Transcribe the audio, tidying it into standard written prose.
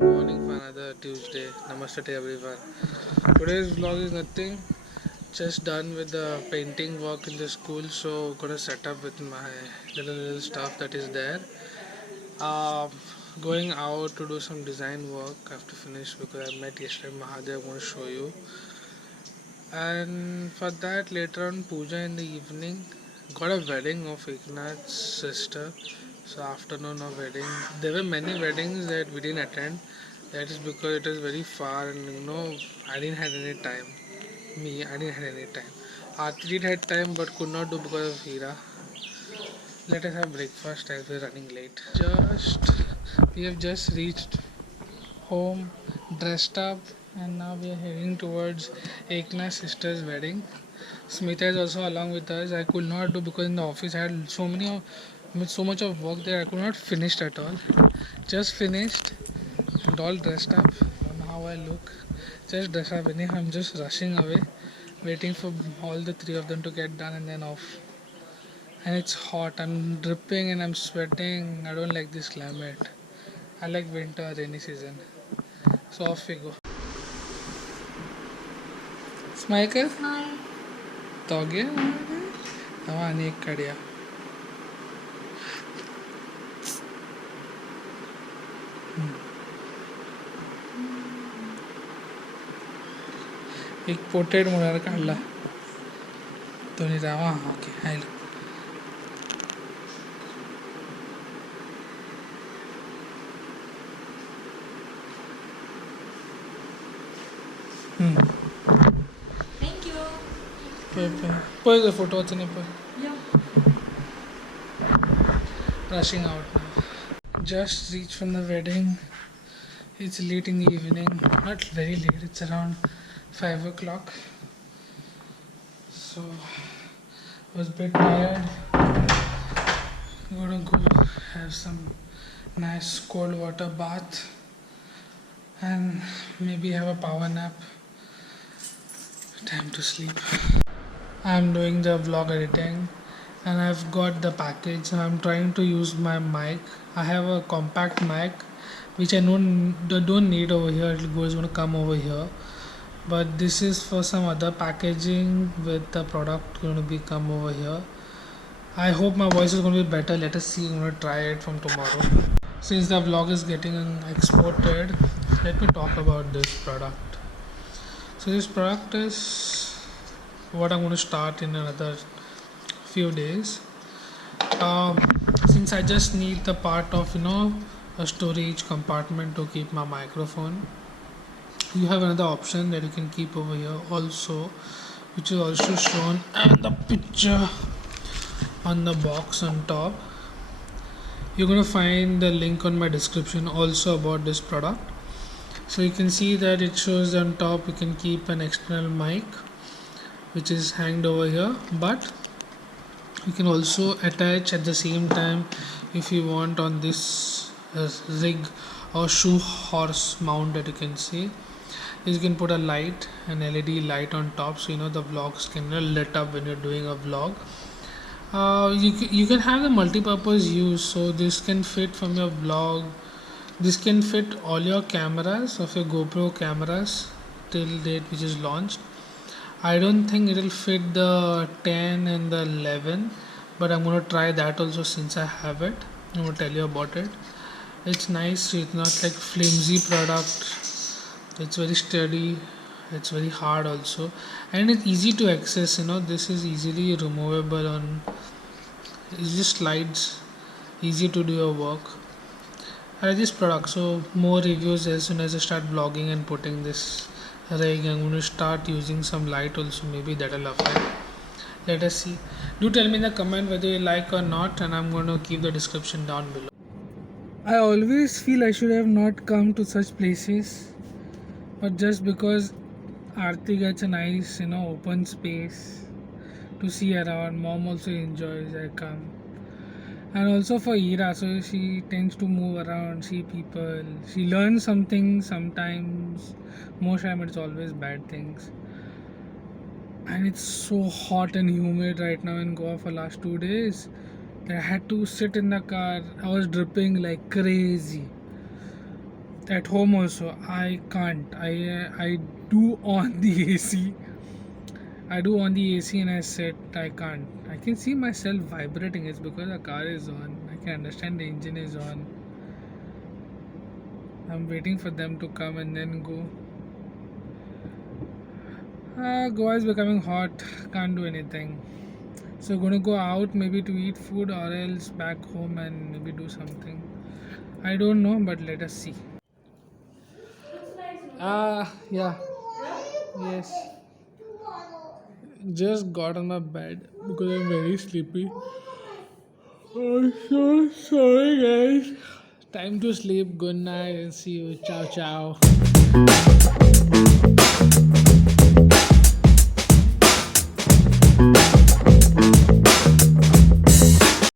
Good morning for another Tuesday. Namaste to everyone. Today's vlog is nothing. Just done with the painting work in the school, so gonna set up with my little stuff that is there. Uh, Going out to do some design work. I have to finish because I met yesterday Mahadev. I'm gonna show you. And for that, later on puja in the evening. Got a wedding of Eknath's sister. So afternoon of wedding. There were many weddings that we didn't attend. That is because it is very far and I didn't have any time. I didn't have any time. Aarti did had time but could not do because of Hira. Let us have breakfast as we're running late. We have just reached home, dressed up, and now we are heading towards Ekna's sister's wedding. Smita is also along with us. I could not do because in the office I had so much of work there. I could not finish at all. Just finished and all dressed up. I don't know how I look. Just dressed up. Anyhow, I'm just rushing away, waiting for all the three of them to get done and then off. And it's hot. I'm dripping and I'm sweating. I don't like this climate. I like winter, rainy season. So off we go. Smile. तो हो गया हवा अनेक कड़िया एक portrait मुलार काढला तो नाही रावा okay आयलो Thank you. पळय फोटो वाचून पळय rushing out now. Just reached from the wedding. It's late in the evening. Not very late. It's around 5 o'clock. So I was a bit tired. Gonna go have some nice cold water bath and maybe have a power nap. Time to sleep. I'm doing the vlog editing and I've got the package. I'm trying to use my mic. I have a compact mic which I don't need over here. It's going to come over here. But this is for some other packaging with the product going to be come over here. I hope my voice is going to be better. Let us see. I'm going to try it from tomorrow. Since the vlog is getting exported, let me talk about this product. So this product is what I'm going to start in another few days. Since I just need the part of a storage compartment to keep my microphone, you have another option that you can keep over here also, which is also shown in the picture on the box on top. You're going to find the link on my description also about this product. So you can see that it shows on top you can keep an external mic which is hanged over here, but you can also attach at the same time if you want on this rig or shoe horse mount that you can see. You can put a light, an LED light on top, so the vlogs can lit up when you're doing a vlog. You can have the multi-purpose use, so this can fit from your vlog. This can fit all your cameras of your GoPro cameras till date which is launched. I don't think it will fit the 10 and the 11, but I'm going to try that also since I have it. I'm going to tell you about it. It's nice. It's not like flimsy product. It's very sturdy. It's very hard also, and it's easy to access. This is easily removable on. It just slides. Easy to do your work. I like this product. So more reviews as soon as I start vlogging and putting this rig. I'm going to start using some light also. Maybe that'll affect. Let us see. Do tell me in the comment whether you like or not, and I'm going to keep the description down below. I always feel I should have not come to such places, but just because Aarti gets a nice, open space to see around, mom also enjoys. I come, and also for Ira, so she tends to move around, see people. She learns something sometimes. Most time it's always bad things. And it's so hot and humid right now in Goa for last 2 days. I had to sit in the car. I was dripping like crazy. At home also, I can't. I do on the AC. I do on the AC and I sit. I can't. I can see myself vibrating. It's because the car is on. I can understand the engine is on. I'm waiting for them to come and then go. Goa is becoming hot. Can't do anything. So gonna go out maybe to eat food or else back home and maybe do something. I don't know, but let us see. Yeah. Yes. Just got on my bed because I'm very sleepy. Oh, so sorry, guys. Time to sleep. Good night and see you. Ciao, ciao.